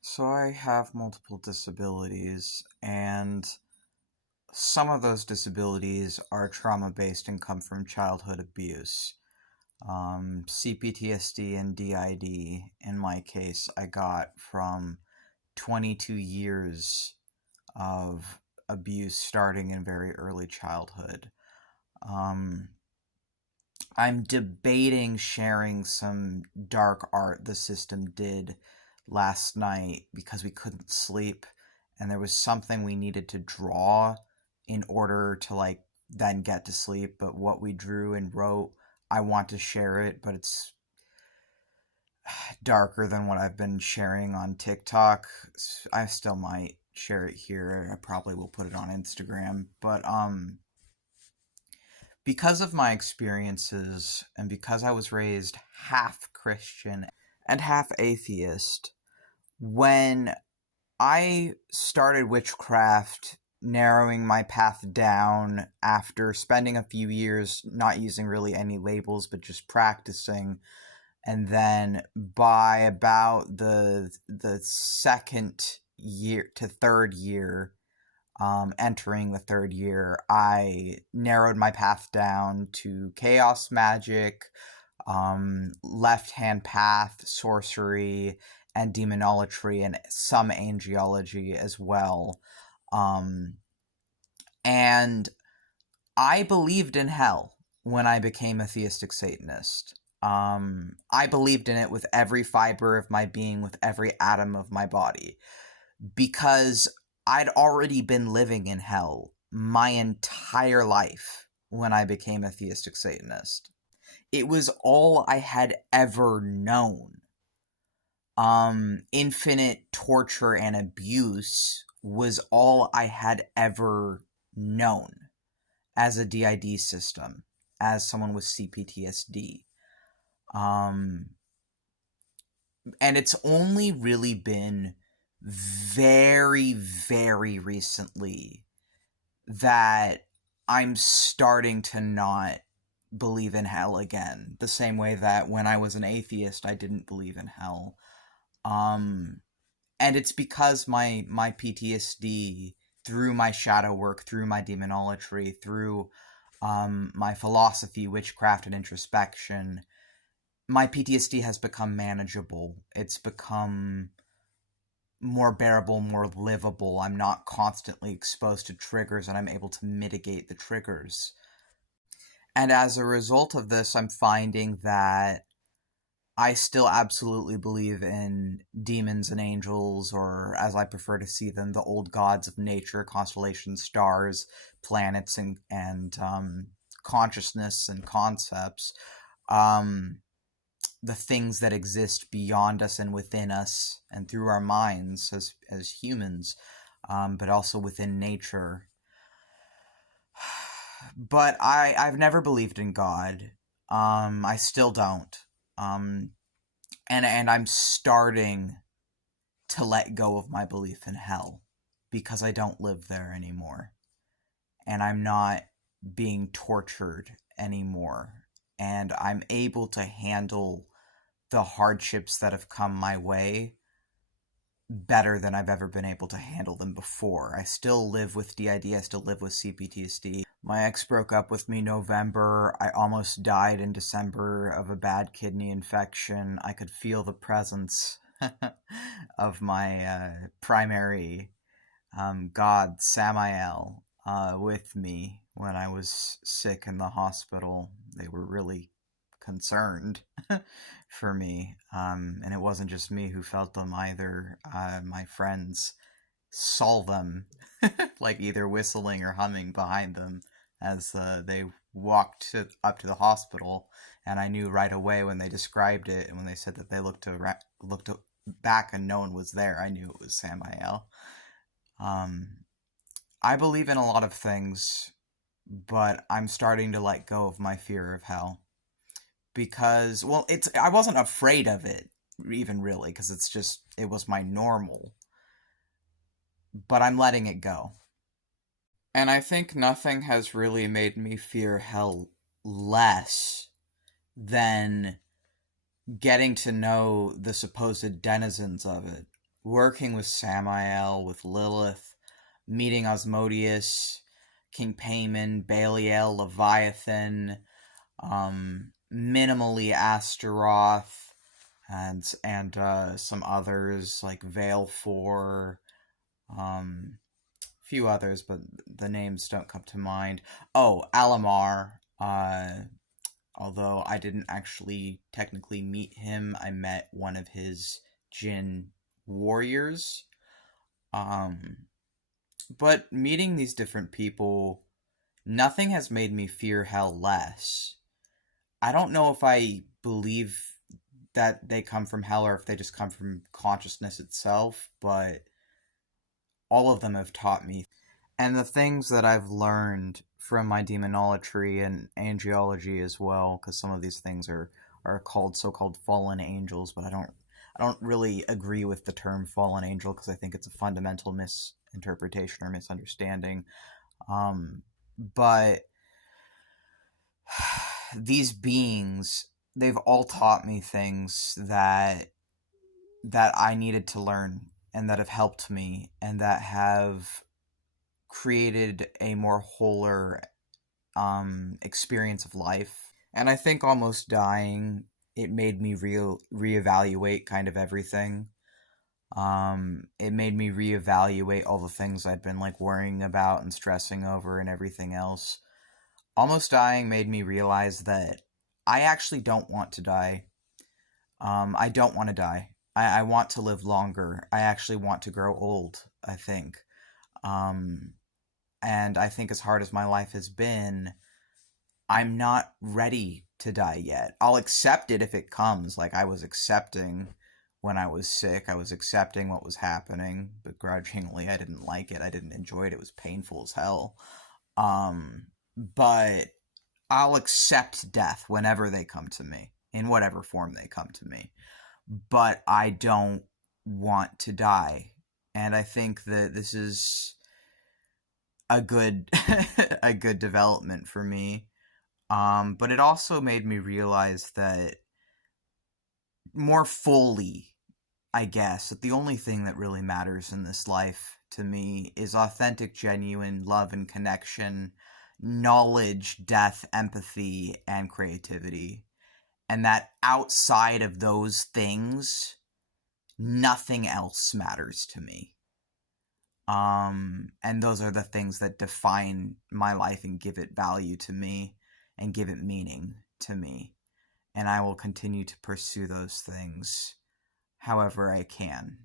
So I have multiple disabilities, and some of those disabilities are trauma-based and come from childhood abuse. CPTSD and DID, in my case, I got from 22 years of abuse starting in very early childhood. Um, I'm debating sharing some dark art the system did last night because we couldn't sleep and there was something we needed to draw in order to then get to sleep, but what we drew and wrote, I want to share it, but it's darker than what I've been sharing on TikTok. I still might share it here. I probably will put it on Instagram, but because of my experiences and because I was raised half Christian and half atheist, when I started witchcraft, narrowing my path down after spending a few years not using really any labels but just practicing, and then by about the second year to third year, entering the third year, I narrowed my path down to chaos magic, left hand path, sorcery, and demonolatry, and some angelology as well. Um, and I believed in hell when I became a theistic Satanist. I believed in it with every fiber of my being, with every atom of my body, because I'd already been living in hell my entire life when I became a theistic Satanist. It was all I had ever known. Infinite torture and abuse was all I had ever known as a DID system, as someone with CPTSD. Um, and it's only really been very, very recently that I'm starting to not believe in hell again. The same way that when I was an atheist, I didn't believe in hell. Um, and it's because my PTSD, through my shadow work, through my demonolatry, through my philosophy, witchcraft, and introspection, my PTSD has become manageable. It's become more bearable, more livable. I'm not constantly exposed to triggers and I'm able to mitigate the triggers. And as a result of this, I'm finding that I still absolutely believe in demons and angels, or as I prefer to see them, the old gods of nature, constellations, stars, planets, and consciousness and concepts. Um, the things that exist beyond us and within us and through our minds as humans, but also within nature. But I've never believed in God. I still don't. Um, and I'm starting to let go of my belief in hell because I don't live there anymore, and I'm not being tortured anymore, and I'm able to handle the hardships that have come my way better than I've ever been able to handle them before. I still live with DID, I still live with CPTSD. My ex broke up with me November. I almost died in December of a bad kidney infection. I could feel the presence of my primary god, Samael, with me when I was sick in the hospital. They were really concerned for me. And it wasn't just me who felt them either. My friends saw them, like either whistling or humming behind them as they walked up to the hospital. And I knew right away when they described it and when they said that they looked back and no one was there, I knew it was Samael. Um, I believe in a lot of things, but I'm starting to let go of my fear of hell because, well, it's I wasn't afraid of it even really because it was my normal, but I'm letting it go. And I think nothing has really made me fear hell less than getting to know the supposed denizens of it, working with Samael, with Lilith, meeting Asmodeus, King Paimon, Belial, Leviathan, minimally Astaroth, and some others like Valefor, few others, but the names don't come to mind. Oh, Alamar. Although I didn't actually technically meet him, I met one of his Jinn warriors. But meeting these different people, nothing has made me fear hell less. I don't know if I believe that they come from hell or if they just come from consciousness itself, but all of them have taught me. And the things that I've learned from my demonolatry and angelology as well, because some of these things are called so-called fallen angels, but I don't really agree with the term fallen angel because I think it's a fundamental misinterpretation or misunderstanding. But these beings, they've all taught me things that I needed to learn and that have helped me and that have created a more wholer experience of life. And I think almost dying, it made me reevaluate kind of everything. It made me reevaluate all the things I'd been like worrying about and stressing over and everything else. Almost dying made me realize that I actually don't want to die. I don't want to die. I want to live longer. I actually want to grow old, I think. And I think as hard as my life has been, I'm not ready to die yet. I'll accept it if it comes. Like I was accepting when I was sick. I was accepting what was happening begrudgingly. I didn't like it. I didn't enjoy it. It was painful as hell. But I'll accept death whenever they come to me, in whatever form they come to me. But I don't want to die. And I think that this is a good a good development for me. But it also made me realize that more fully, I guess, that the only thing that really matters in this life to me is authentic, genuine love and connection, knowledge, depth, empathy, and creativity. And that outside of those things, nothing else matters to me. And those are the things that define my life and give it value to me and give it meaning to me. And I will continue to pursue those things however I can.